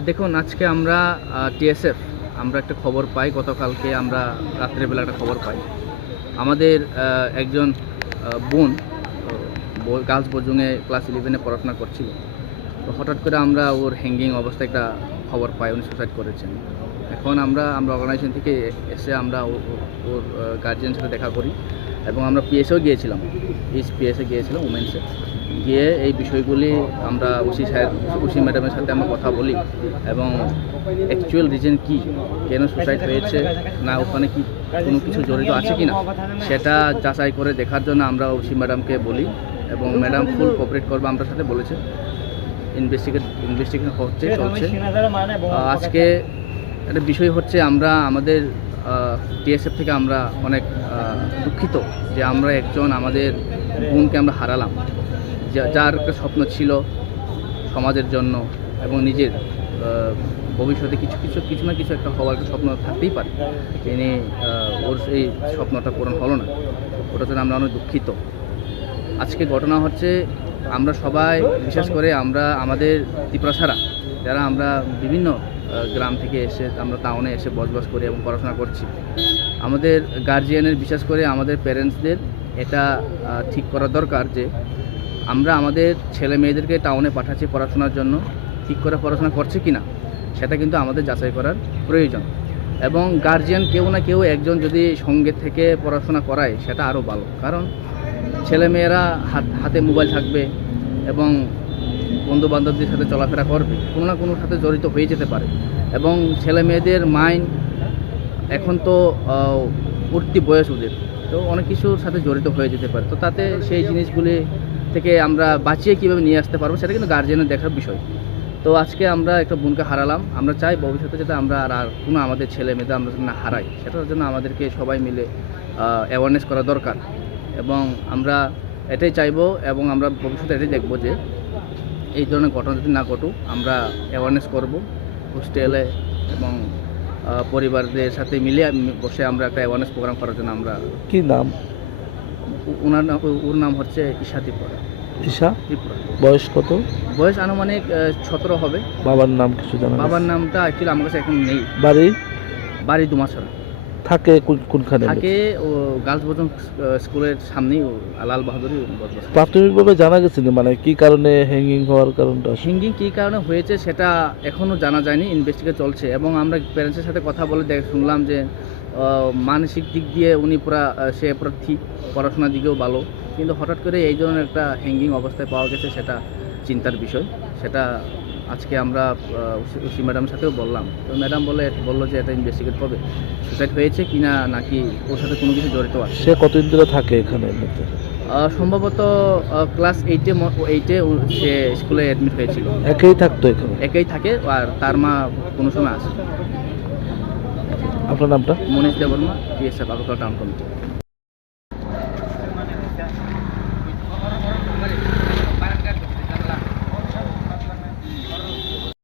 দেখুন, আজকে আমরা টিএসএফ আমরা একটা খবর পাই। গতকালকে আমরা রাত্রেবেলা একটা খবর পাই। আমাদের একজন বোন গার্লস বোজুঙে ক্লাস 11-এ পড়াশোনা করছিল। তো হঠাৎ করে আমরা ওর হ্যাঙ্গিং অবস্থায় একটা খবর পাই, উনি সুসাইড করেছেন। এখন আমরা অর্গানাইজেশন থেকে এসে আমরা ওর গার্জিয়ানের সাথে দেখা করি এবং আমরা পিএসেও গিয়েছিলাম, পিএসে গিয়েছিলাম উমেন্সে। গিয়ে এই বিষয়গুলি আমরা ওসি ম্যাডামের সাথে আমরা কথা বলি এবং অ্যাকচুয়াল রিজন কী, কেন সুসাইড হয়েছে, না ওখানে কি কোনো কিছু জড়িত আছে কি না, সেটা যাচাই করে দেখার জন্য আমরা ওসি ম্যাডামকে বলি এবং ম্যাডাম ফুল কোঅপারেট করবে আমাদের সাথে বলেছে। ইনভেস্টিগেশন চলছে। আজকে একটা বিষয় হচ্ছে, আমরা আমাদের টিএসএফ থেকে আমরা অনেক দুঃখিত যে আমরা আমাদের বোনকে আমরা হারালাম, যার একটা স্বপ্ন ছিল সমাজের জন্য এবং নিজের ভবিষ্যতে কিছু না কিছু একটা হওয়ার একটা স্বপ্ন থাকতেই পারে। তিনি ওর সেই স্বপ্নটা পূরণ হলো না, ওটার জন্য আমরা অনেক দুঃখিত। আজকে ঘটনা হচ্ছে, আমরা সবাই বিশেষ করে আমরা আমাদের ত্রিপুরা যারা আমরা বিভিন্ন গ্রাম থেকে এসে আমরা টাউনে এসে বসবাস করি এবং পড়াশোনা করছি, আমাদের গার্জিয়ানের বিশেষ করে আমাদের প্যারেন্টসদের এটা ঠিক করা দরকার যে আমরা আমাদের ছেলে মেয়েদেরকে টাউনে পাঠাচ্ছি পড়াশোনার জন্য, ঠিক করে পড়াশোনা করছে কি না সেটা কিন্তু আমাদের যাচাই করার প্রয়োজন। এবং গার্জিয়ান কেউ না কেউ একজন যদি সঙ্গে থেকে পড়াশোনা করায় সেটা আরও ভালো, কারণ ছেলেমেয়েরা হাতে মোবাইল থাকবে এবং বন্ধুবান্ধবদের সাথে চলাফেরা করবে, কোনো না কোনো সাথে জড়িত হয়ে যেতে পারে। এবং ছেলে মেয়েদের মাইন্ড এখন তো উঠতি বয়স ওদের, তো অনেক কিছুর সাথে জড়িত হয়ে যেতে পারে। তো তাতে সেই জিনিসগুলি থেকে আমরা বাঁচিয়ে কীভাবে নিয়ে আসতে পারবো সেটা কিন্তু গার্জিয়ানের দেখার বিষয়। তো আজকে আমরা একটা বোনকে হারালাম, আমরা চাই ভবিষ্যতে যাতে আমরা আর কোনো আমাদের ছেলে মেয়েদের আমরা না হারাই, সেটার জন্য আমাদেরকে সবাই মিলে অ্যাওয়ারনেস করা দরকার। এবং আমরা এটাই চাইবো এবং আমরা ভবিষ্যতে এটাই দেখবো যে এই ধরনের ঘটনা যদি না ঘটুক, আমরা অ্যাওয়ারনেস করব হোস্টেলে এবং পরিবারদের সাথে মিলে বসে আমরা একটা অ্যাওয়ারনেস প্রোগ্রাম করার জন্য আমরা। কি নাম ওর নাম হচ্ছে ঈশা ত্রিপুরা। বয়স কত? বয়স আনুমানিক 17 হবে। বাবার নাম কিছু জানা? বাবার নামটা অ্যাকচুয়ালি আমার কাছে এখন নেই। বাড়ি দুমাছড়া। থাকে কোনখানে? থাকে ও গার্লস বোজুং স্কুলের সামনেই, লাল বাহাদুরি। প্রাথমিকভাবে জানা গেছে মানে কি কারণে হ্যাঙ্গিং হওয়ার কারণটা? হ্যাঙ্গিং কী কারণে হয়েছে সেটা এখনও জানা যায়নি, ইনভেস্টিগেশন চলছে। এবং আমরা প্যারেন্টসের সাথে কথা বলে শুনলাম যে মানসিক দিক দিয়ে উনি সে ঠিক, পড়াশোনার দিকেও ভালো, কিন্তু হঠাৎ করে এই ধরনের একটা হ্যাঙ্গিং অবস্থায় পাওয়া গেছে, সেটা চিন্তার বিষয়। সেটা আজকে আমরা ওসি ম্যাডামের সাথেও বললাম, তো ম্যাডাম বললো যে এটা ইনভেস্টিগেট করবে, সুসাইড হয়েছে কি না, নাকি ওর সাথে কোনো কিছু জড়িত আছে। সে কতদিন ধরে থাকে এখানে? সম্ভবত ক্লাস 8-এ সে স্কুলে অ্যাডমিট হয়েছিল। একেই থাকতো এখানে? একেই থাকে, আর তার মা কোনো সময় আসে। আপনার নামটা? Manish Debbarma, TSF Agartala town committee.